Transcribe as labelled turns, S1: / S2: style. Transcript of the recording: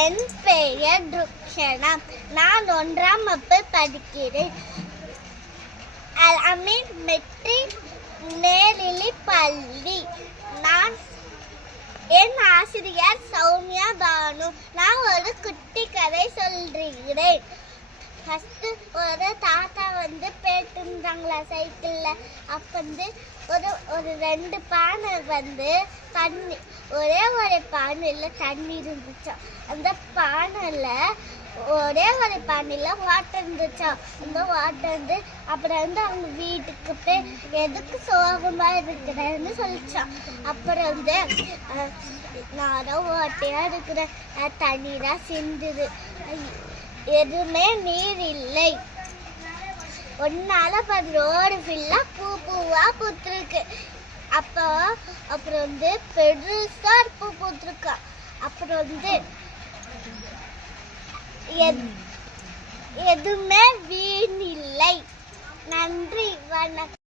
S1: என் பெயர் ருக்ஷனா நான் ஒன்றாம் வகுப்பு படிக்கிறேன். அல் அமீன் மெட்ரிக் நேரிலி பள்ளி. நான் என் ஆசிரியர் சௌமியா பானு. நான் ஒரு குட்டி கதை சொல்கிறேன் ஃபஸ்ட்டு ஒரு தாத்தா வந்து செஞ்சாங்களா சைக்கிளில்? அப்போ வந்து ஒரு ஒரு ரெண்டு பானை வந்து தண்ணி ஒரே ஒரு பானையில் தண்ணி இருந்துச்சாம் அந்த பானையில் ஒரே ஒரு பானையில் வாட்டர் இருந்துச்சான் அந்த வாட்டர் வந்து அப்புறம் வந்து அவங்க வீட்டுக்கு போய் எதுக்கு சோகமாக இருக்கிறேன்னு சொல்லிச்சான் அப்புறம் வந்து நானும் ஓட்டையாக இருக்கிறேன். தண்ணி தான் சிந்துது. எதுவுமே நீர் இல்லை. ஒன்னால இப்போ ரோடு ஃபுல்லாக பூ பூவாக பூத்துருக்கு. அப்போ அப்புறம் வந்து பெருசாக பூ பூத்துருக்கா. அப்புறம் வந்து எதுவுமே வீண் இல்லை. நன்றி வணக்கம்.